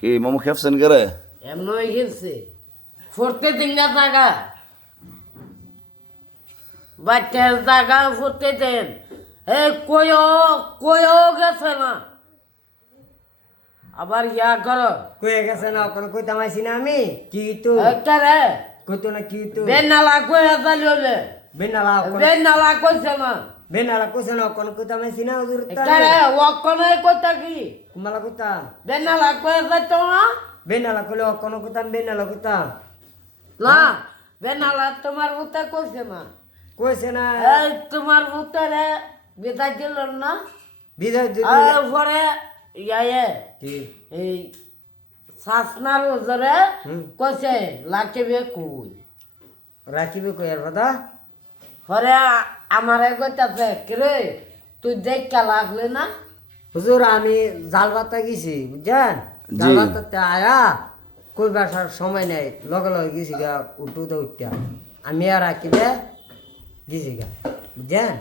কি মামু খেপছেন করে এমন গেছে। ফুটতে দিঙ্গা জায়গা। বাচ্চার জায়গা ফুটতে দেন। এ কয়ও কয়ও গেছে না। আবার ইয়া করো। কয়ে গেছে না ওখানে কইতাম আইছি না আমি। কি তো? একটা রে? কইতো না কি তো? বেনালা কয়ে চালিয়ে বেনালা বেনালা না বেনালা কইছে না। কইতাম আইছি না হুজুর একটা রে ওকনে কইতা কি কুমালা কইতাম বেনালা কয়ে যাইত না বেনালা কইলে ওখানে কইতাম বেনালা কইতাম না বেনালা তোমার উতে কইছে না কইছে না এই তোমার উত্তরে বিদায় দিল না বিদায় দিতে আর পরে ইয়ে এই শাসনার ওজরে হুম। কইছে লাকিবে কুই রাখিবে কইয়ার কথা পরে আমারে কইতাছে কিরে তুই দেখা লাগলে না? হুজুর আমি জাল বাতা গেছি বুঝছেন? জাল জি। আয়া কই বাসার সময় নাই লগে লগে গেছি গা উঠু তো উঠটা আমি আর রাখিবে গেছি গা বুঝছেন।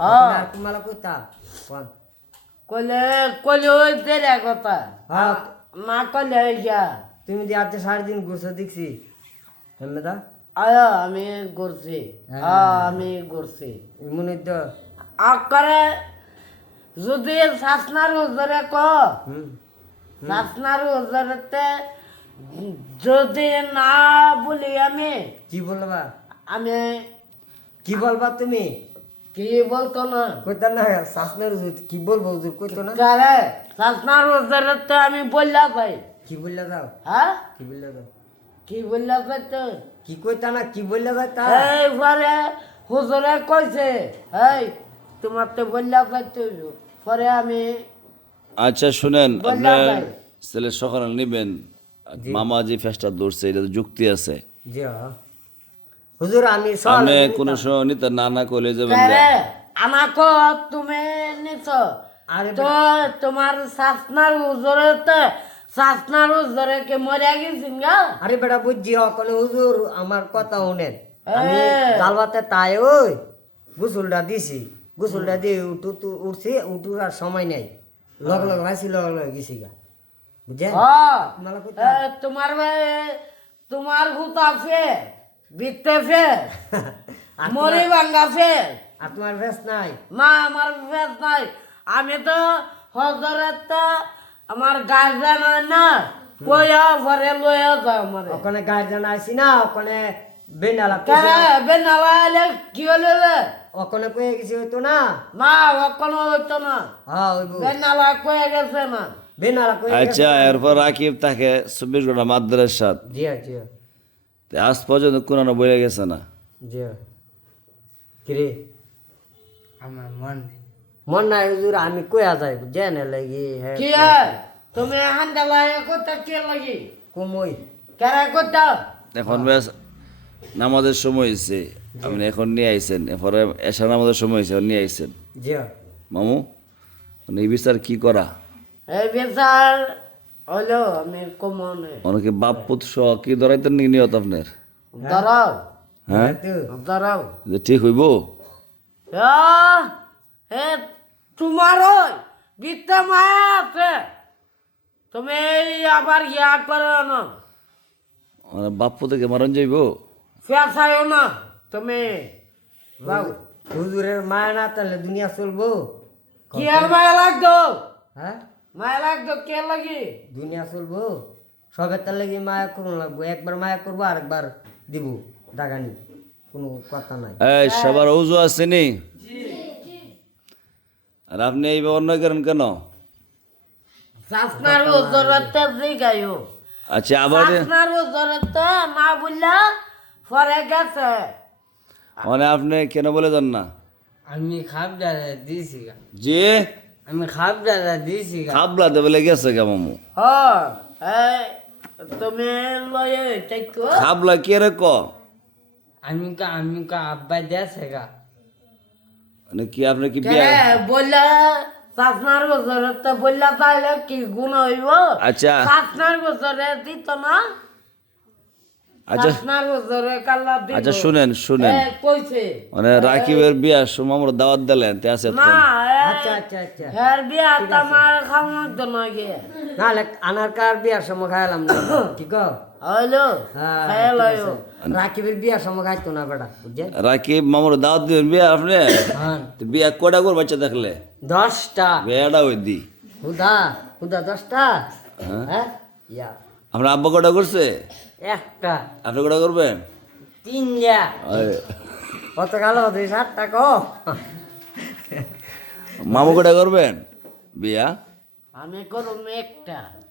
আর কুমালা কইতাম কোন? কইলে কইলে ওই দেরে কথা। না কইলে তুমি যে আজকে সাড়ে দিন ঘুরছো দেখছি হেমেদা। আয় আমি করছি। হ্যাঁ। আমি করছি। মনে তো আকরে যদি শাসনার ওজরে ক শাসনার ওজরেতে যদি না বলি আমি কি বলবা? আমি কি বলবা তুমি? কি বলতো না? কইতা না শাসনের হুজুর কি বলব হুজুর কইতো না। কারে শাসনার ওজরেতে আমি বললা ভাই কি বললা দাও? হ্যাঁ? কি বললা দাও? কি বললা ভাই তো? কি কইতা না কি বললা দাও তা? এইবারে হুজুরে কইছে এই তোমার তো বললা ভাই পরে আমি আচ্ছা শুনেন আপনার ছেলে সকালে নিবেন মামা যে ফেসটা ধরছে এটা তো যুক্তি আছে। জি। হুজুর আমি আপনি কোনো সময় নিতে না না করলে যাবেন আমাকে তুমি নিছ? আরে তো তোমার শাসনার উজরেতে শাসনার উজরে কে মরে গেছিন গা আরে বেটা বুঝছি হুজুর আমার কথা শুনেন। আমি। জালবাতে তাই ওই গোসলটা দিছি। গোসলটা দিয়ে উঠু তু উঠছি উঠুর আর সময় নাই। লগ লগ লগ লগ গেছি গা। এ, তোমার তোমার ফে বিতে ফে মরি ভাঙ্গা ফে আর তোমার ভেস নাই? না আমার ফেস নাই। আমি তো হজরতে আমার গার্জেন না কইয়া ভরে লইয়া যাও আমার। ওখানে গার্জেন আইছি না ওখানে বেন্ডালা কেরে বেনালা এলে কি হলো রে? ওখানে কয়ে গেছি হইতো না। না কোনো হইতো না। হ্যাঁ বেনালা কয়ে গেছে না। বেনালা কয়ে আচ্ছা এরপর রাকিব থাকে চব্বিশ ঘণ্টা মাদ্রাসাত জি জি আজ পর্যন্ত কোনো বলে গেছে না? জি। কিরে? আমার মন মন নাই হুজুর আমি কয়া যাই বুঝছেন লাগি হ্যাঁ কি হয়? তুমি হান্ডালা করতে কে লাগি? কমই। কেরা করতে এখন বেশ নামাজের সময় হয়েছে আপনি এখন নিয়ে আইছেন এরপরে এসা নামাজের সময় হয়েছে নিয়ে আইছেন। জি। মামু মানে এই বিচার কি করা? এই বিচার হলো আমি কমনে অনেকে বাপ পুত সহ কি ধরাইতেন নাকি নিয়ত আপনার? দাঁড়াও হ্যাঁ? দাঁড়াও যে ঠিক হইব? আহ, তোমার ওই বিত্তে মায়া আছে। তুমি আবার ইয়া করো না। মানে বাপ পুতকে মারণ যাইব? পেশায়ও না তুমি। হুজুরের মায়া না তাহলে দুনিয়া চলবো? কি আর মায়া লাগতো? হ্যাঁ? মায়া লাগতো কে লাগি? দুনিয়া চলবো? সবের তার লাগি মায়া করুন লাগবো। একবার মায়া করব আরেকবার দিব। দাগানি কোনো কথা নাই। এই সবার উজু আসেনি আর আপনি এই অন্য করেন কেন? শাসনার ওজরতে জিগাইও আচ্ছা আবার শাসনার ওজরতে না বললা পরে গেছে। মানে আপনি কেন বলে যান না? আমি খাপ ডালা দিয়েছি যে আমি খাপ ডালা দিয়েছি খাবলা দে বলে গেছে কে মামু। হ এই তুমি লয়ে তাইকো খাবলা কে রে ক? আমি কা আমি কা আব্বা দিয়েছে গা। মানে কি আপনি কি কে সাতনার বললা তো বললা তাহলে কি গুণ হইব? আচ্ছা। সাতনার বছরে দিত না? আচ্ছা আচ্ছা শুনেন শুনেন। মানে রাকিবের বিয়ার সময় আমরা দাওয়াত দিলেন তে আছে আচ্ছা আচ্ছা আচ্ছা। হ্যার বিয়া তোমার খাওয়ার জন্য গিয়ে। নাহলে আনার কার বিয়ার সময় খাইলাম না। ঠিক হ্যাঁ ঠিক। রাকিবের বিয়ার সময় খাইতো না বেটা রাকিব মামুর দাওয়াত দিবেন বিয়া আপনি? হ্যাঁ। বিয়া কটা করে বাচ্চা দেখলে? দশটা। বিয়াটা ওই দি হুদা হুদা দশটা? হ্যাঁ। আপনার আব্বা কটা করছে? একটা। আপনি কটা করবেন তিনটা। গেল দুই সাতটা ক। মামু কটা করবেন? বিয়া? আমি করুম একটা।